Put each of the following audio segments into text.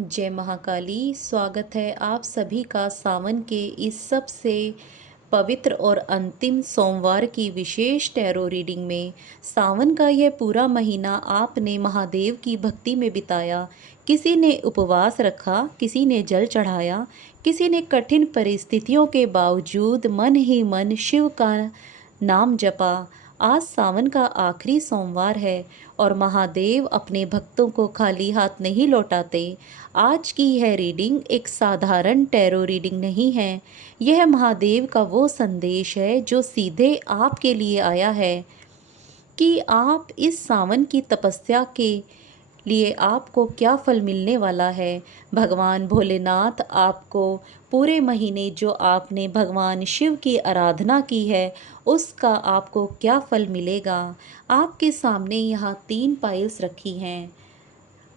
जय महाकाली। स्वागत है आप सभी का सावन के इस सबसे पवित्र और अंतिम सोमवार की विशेष टैरो रीडिंग में। सावन का यह पूरा महीना आपने महादेव की भक्ति में बिताया। किसी ने उपवास रखा, किसी ने जल चढ़ाया, किसी ने कठिन परिस्थितियों के बावजूद मन ही मन शिव का नाम जपा। आज सावन का आखिरी सोमवार है और महादेव अपने भक्तों को खाली हाथ नहीं लौटाते। आज की यह रीडिंग एक साधारण टैरो रीडिंग नहीं है। यह महादेव का वो संदेश है जो सीधे आपके लिए आया है कि आप इस सावन की तपस्या के लिए आपको क्या फल मिलने वाला है। भगवान भोलेनाथ आपको पूरे महीने जो आपने भगवान शिव की आराधना की है उसका आपको क्या फल मिलेगा। आपके सामने यहाँ 3 पाइल्स रखी हैं।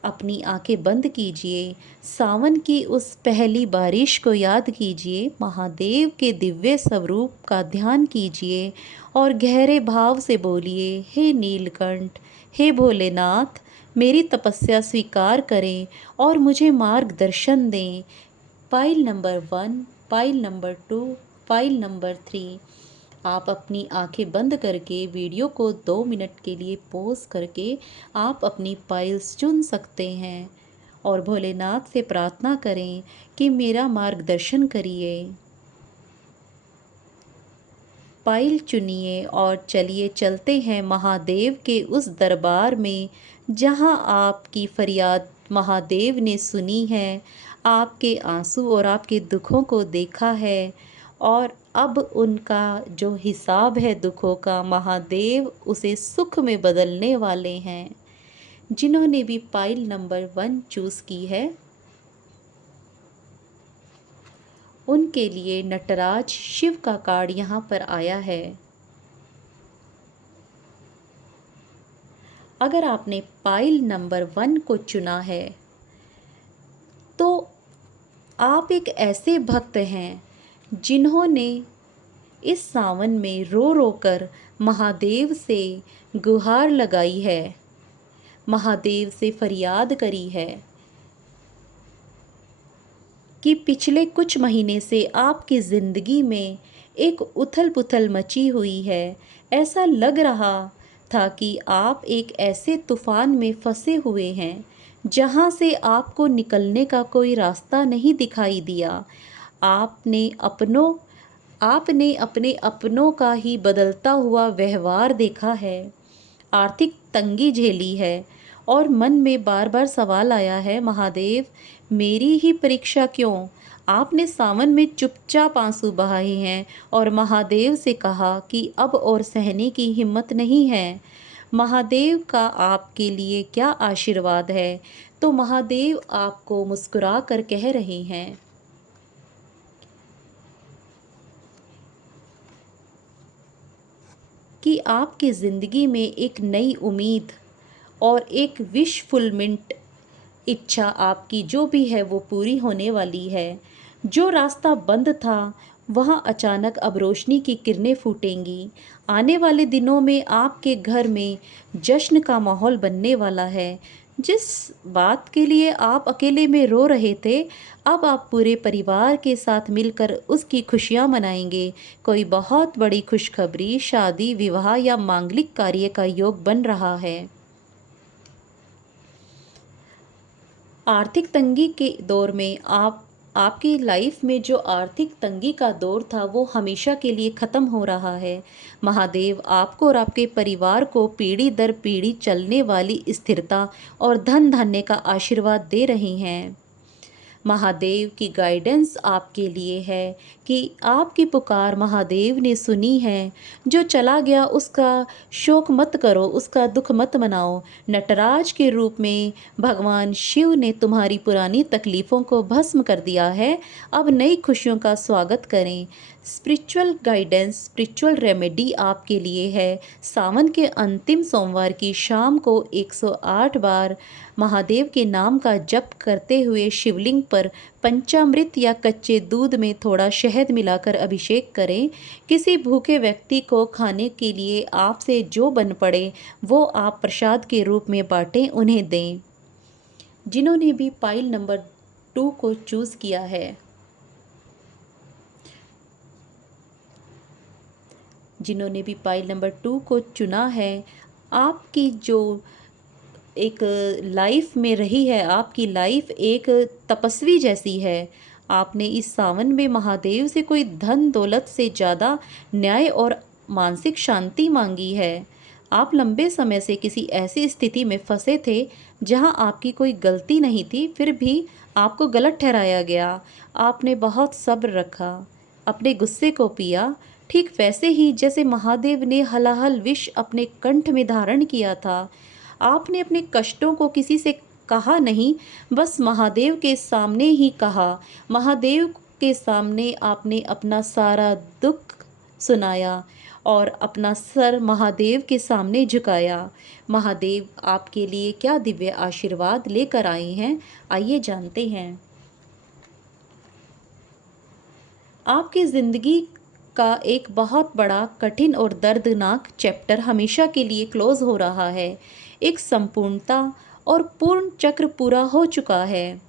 अपनी आंखें बंद कीजिए। सावन की उस पहली बारिश को याद कीजिए। महादेव के दिव्य स्वरूप का ध्यान कीजिए और गहरे भाव से बोलिए, हे नीलकंठ, हे भोलेनाथ, मेरी तपस्या स्वीकार करें और मुझे मार्गदर्शन दें। File number 1, file number 2, file number 3। आप अपनी आंखें बंद करके वीडियो को 2 मिनट के लिए पॉज करके आप अपनी फाइल्स चुन सकते हैं और भोलेनाथ से प्रार्थना करें कि मेरा मार्गदर्शन करिए। फाइल चुनिए और चलिए चलते हैं महादेव के उस दरबार में जहां आपकी फरियाद महादेव ने सुनी है, आपके आंसू और आपके दुखों को देखा है और अब उनका जो हिसाब है दुखों का, महादेव उसे सुख में बदलने वाले हैं। जिन्होंने भी फाइल नंबर 1 चूज़ की है उनके लिए नटराज शिव का कार्ड यहाँ पर आया है। अगर आपने फाइल नंबर 1 को चुना है तो आप एक ऐसे भक्त हैं जिन्होंने इस सावन में रो रो कर महादेव से गुहार लगाई है, महादेव से फरियाद करी है कि पिछले कुछ महीने से आपकी ज़िंदगी में एक उथल पुथल मची हुई है। ऐसा लग रहा था कि आप एक ऐसे तूफान में फंसे हुए हैं जहां से आपको निकलने का कोई रास्ता नहीं दिखाई दिया। आपने अपने अपनों का ही बदलता हुआ व्यवहार देखा है, आर्थिक तंगी झेली है और मन में बार बार सवाल आया है, महादेव मेरी ही परीक्षा क्यों। आपने सावन में चुपचाप आंसू बहाए हैं और महादेव से कहा कि अब और सहने की हिम्मत नहीं है। महादेव का आपके लिए क्या आशीर्वाद है? तो महादेव आपको मुस्कुरा कर कह रहे हैं कि आपकी ज़िंदगी में एक नई उम्मीद और एक विश फुलमिंट इच्छा आपकी जो भी है वो पूरी होने वाली है। जो रास्ता बंद था वहाँ अचानक अब रोशनी की किरणें फूटेंगी। आने वाले दिनों में आपके घर में जश्न का माहौल बनने वाला है। जिस बात के लिए आप अकेले में रो रहे थे, अब आप पूरे परिवार के साथ मिलकर उसकी खुशियाँ मनाएंगे। कोई बहुत बड़ी खुशखबरी, शादी, विवाह या मांगलिक कार्य का योग बन रहा है। आर्थिक तंगी के दौर में आपकी लाइफ में जो आर्थिक तंगी का दौर था वो हमेशा के लिए ख़त्म हो रहा है। महादेव आपको और आपके परिवार को पीढ़ी दर पीढ़ी चलने वाली स्थिरता और धन धान्य का आशीर्वाद दे रहे हैं। महादेव की गाइडेंस आपके लिए है कि आपकी पुकार महादेव ने सुनी है। जो चला गया उसका शोक मत करो, उसका दुख मत मनाओ। नटराज के रूप में भगवान शिव ने तुम्हारी पुरानी तकलीफ़ों को भस्म कर दिया है। अब नई खुशियों का स्वागत करें। स्पिरिचुअल गाइडेंस, स्पिरिचुअल रेमेडी आपके लिए है। सावन के अंतिम सोमवार की शाम को 108 बार महादेव के नाम का जप करते हुए शिवलिंग पर पंचामृत या कच्चे दूध में थोड़ा शहद मिलाकर अभिषेक करें। किसी भूखे व्यक्ति को खाने के लिए आपसे जो बन पड़े वो आप प्रसाद के रूप में बांटें, उन्हें दें। जिन्होंने भी फाइल नंबर 2 को चूज़ किया है। जिन्होंने भी पाइल नंबर 2 को चुना है, आपकी जो एक लाइफ में रही है, आपकी लाइफ एक तपस्वी जैसी है। आपने इस सावन में महादेव से कोई धन दौलत से ज़्यादा न्याय और मानसिक शांति मांगी है। आप लंबे समय से किसी ऐसी स्थिति में फंसे थे जहां आपकी कोई गलती नहीं थी, फिर भी आपको गलत ठहराया गया। आपने बहुत सब्र रखा, अपने गुस्से को पिया, ठीक वैसे ही जैसे महादेव ने हलाहल विष अपने कंठ में धारण किया था। आपने अपने कष्टों को किसी से कहा नहीं, बस महादेव के सामने ही कहा। महादेव के सामने आपने अपना सारा दुख सुनाया और अपना सर महादेव के सामने झुकाया। महादेव आपके लिए क्या दिव्य आशीर्वाद लेकर आए हैं, आइए जानते हैं। आपकी ज़िंदगी का एक बहुत बड़ा कठिन और दर्दनाक चैप्टर हमेशा के लिए क्लोज हो रहा है। एक संपूर्णता और पूर्ण चक्र पूरा हो चुका है।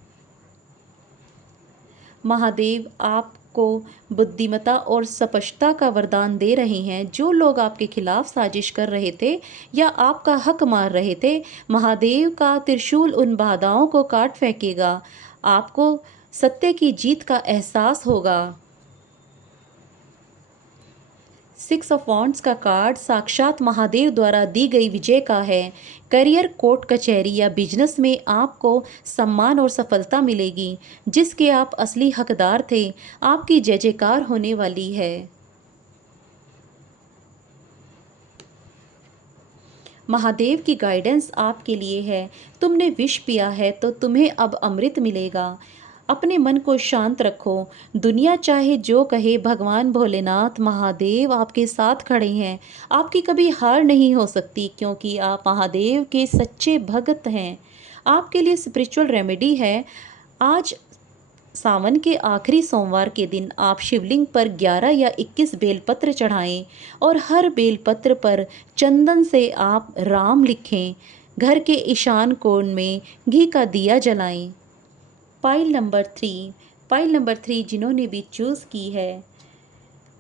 महादेव आपको बुद्धिमता और स्पष्टता का वरदान दे रहे हैं। जो लोग आपके खिलाफ साजिश कर रहे थे या आपका हक मार रहे थे, महादेव का त्रिशूल उन बाधाओं को काट फेंकेगा। आपको सत्य की जीत का एहसास होगा। 6 ऑफ वॉन्ड्स का कार्ड साक्षात महादेव द्वारा दी गई विजय का है। करियर, कोर्ट कचहरी या बिजनेस में आपको सम्मान और सफलता मिलेगी, जिसके आप असली हकदार थे। आपकी जय जयकार होने वाली है। महादेव की गाइडेंस आपके लिए है। तुमने विष पिया है तो तुम्हें अब अमृत मिलेगा। अपने मन को शांत रखो। दुनिया चाहे जो कहे, भगवान भोलेनाथ महादेव आपके साथ खड़े हैं। आपकी कभी हार नहीं हो सकती, क्योंकि आप महादेव के सच्चे भक्त हैं। आपके लिए स्पिरिचुअल रेमेडी है। आज सावन के आखिरी सोमवार के दिन आप शिवलिंग पर 11 या 21 बेलपत्र चढ़ाएं और हर बेलपत्र पर चंदन से आप राम लिखें। घर के ईशान कोण में घी का दिया जलाएं। पाइल नंबर 3 जिन्होंने भी चूज़ की है,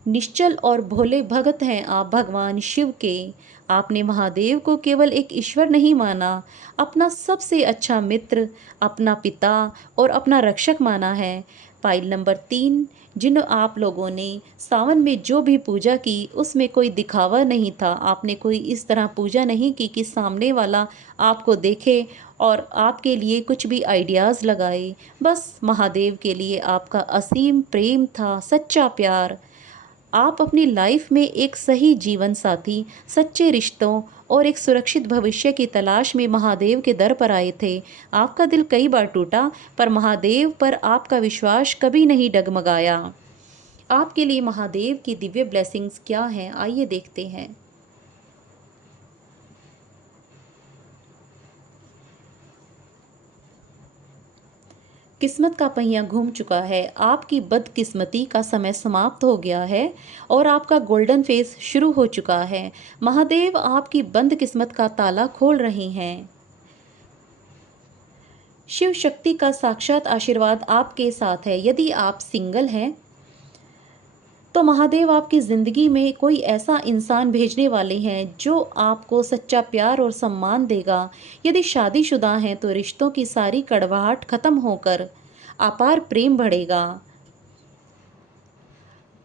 निश्चल और भोले भगत हैं आप भगवान शिव के। आपने महादेव को केवल एक ईश्वर नहीं माना, अपना सबसे अच्छा मित्र, अपना पिता और अपना रक्षक माना है। पाइल नंबर 3 जिन आप लोगों ने सावन में जो भी पूजा की, उसमें कोई दिखावा नहीं था। आपने कोई इस तरह पूजा नहीं की कि सामने वाला आपको देखे और आपके लिए कुछ भी आइडियाज़ लगाए। बस महादेव के लिए आपका असीम प्रेम था, सच्चा प्यार। आप अपनी लाइफ में एक सही जीवन साथी, सच्चे रिश्तों और एक सुरक्षित भविष्य की तलाश में महादेव के दर पर आए थे। आपका दिल कई बार टूटा, पर महादेव पर आपका विश्वास कभी नहीं डगमगाया। आपके लिए महादेव की दिव्य ब्लेसिंग्स क्या हैं, आइए देखते हैं। किस्मत का पहिया घूम चुका है। आपकी बदकिस्मती का समय समाप्त हो गया है और आपका गोल्डन फेज शुरू हो चुका है। महादेव आपकी बंद किस्मत का ताला खोल रहे हैं। शिव शक्ति का साक्षात आशीर्वाद आपके साथ है। यदि आप सिंगल हैं तो महादेव आपकी ज़िंदगी में कोई ऐसा इंसान भेजने वाले हैं जो आपको सच्चा प्यार और सम्मान देगा। यदि शादीशुदा हैं तो रिश्तों की सारी कड़वाहट खत्म होकर अपार प्रेम बढ़ेगा।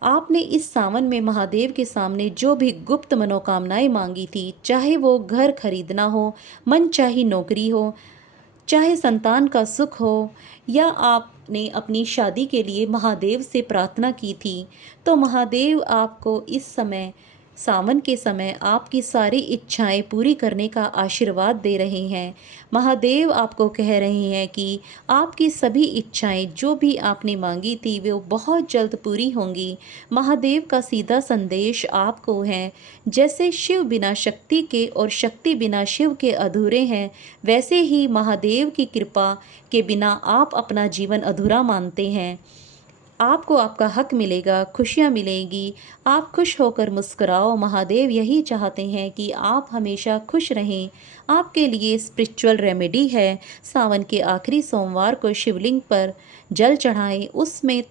आपने इस सावन में महादेव के सामने जो भी गुप्त मनोकामनाएं मांगी थी, चाहे वो घर खरीदना हो, मनचाही नौकरी हो, चाहे संतान का सुख हो, या आपने अपनी शादी के लिए महादेव से प्रार्थना की थी, तो महादेव आपको इस समय, सावन के समय, आपकी सारी इच्छाएं पूरी करने का आशीर्वाद दे रहे हैं। महादेव आपको कह रहे हैं कि आपकी सभी इच्छाएं जो भी आपने मांगी थी वो बहुत जल्द पूरी होंगी। महादेव का सीधा संदेश आपको है, जैसे शिव बिना शक्ति के और शक्ति बिना शिव के अधूरे हैं, वैसे ही महादेव की कृपा के बिना आप अपना जीवन अधूरा मानते हैं। आपको आपका हक मिलेगा, खुशियाँ मिलेंगी, आप खुश होकर मुस्कुराओ। महादेव यही चाहते हैं कि आप हमेशा खुश रहें। आपके लिए स्पिरिचुअल रेमेडी है, सावन के आखिरी सोमवार को शिवलिंग पर जल चढ़ाएं, उसमें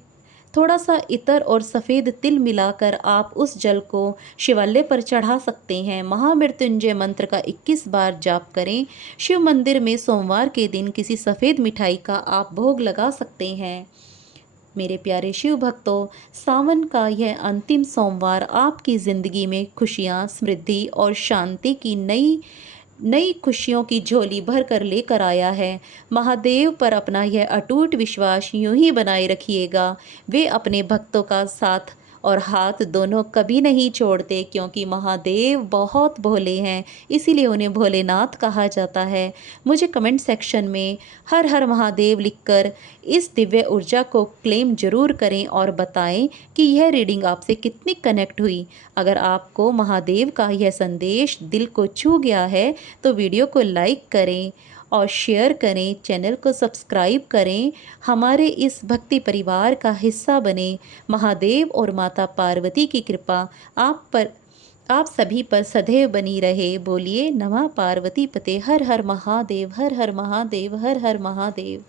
थोड़ा सा इत्र और सफ़ेद तिल मिलाकर आप उस जल को शिवालय पर चढ़ा सकते हैं। महामृत्युंजय मंत्र का 21 बार जाप करें। शिव मंदिर में सोमवार के दिन किसी सफ़ेद मिठाई का आप भोग लगा सकते हैं। मेरे प्यारे शिव भक्तों, सावन का यह अंतिम सोमवार आपकी ज़िंदगी में खुशियाँ, समृद्धि और शांति की नई नई खुशियों की झोली भर कर लेकर आया है। महादेव पर अपना यह अटूट विश्वास यूं ही बनाए रखिएगा। वे अपने भक्तों का साथ और हाथ दोनों कभी नहीं छोड़ते, क्योंकि महादेव बहुत भोले हैं, इसीलिए उन्हें भोलेनाथ कहा जाता है। मुझे कमेंट सेक्शन में हर हर महादेव लिखकर इस दिव्य ऊर्जा को क्लेम जरूर करें और बताएं कि यह रीडिंग आपसे कितनी कनेक्ट हुई। अगर आपको महादेव का यह संदेश दिल को छू गया है तो वीडियो को लाइक करें और शेयर करें, चैनल को सब्सक्राइब करें, हमारे इस भक्ति परिवार का हिस्सा बने। महादेव और माता पार्वती की कृपा आप सभी पर सदैव बनी रहे। बोलिए नमः पार्वती पते। हर हर महादेव, हर हर महादेव, हर हर महादेव।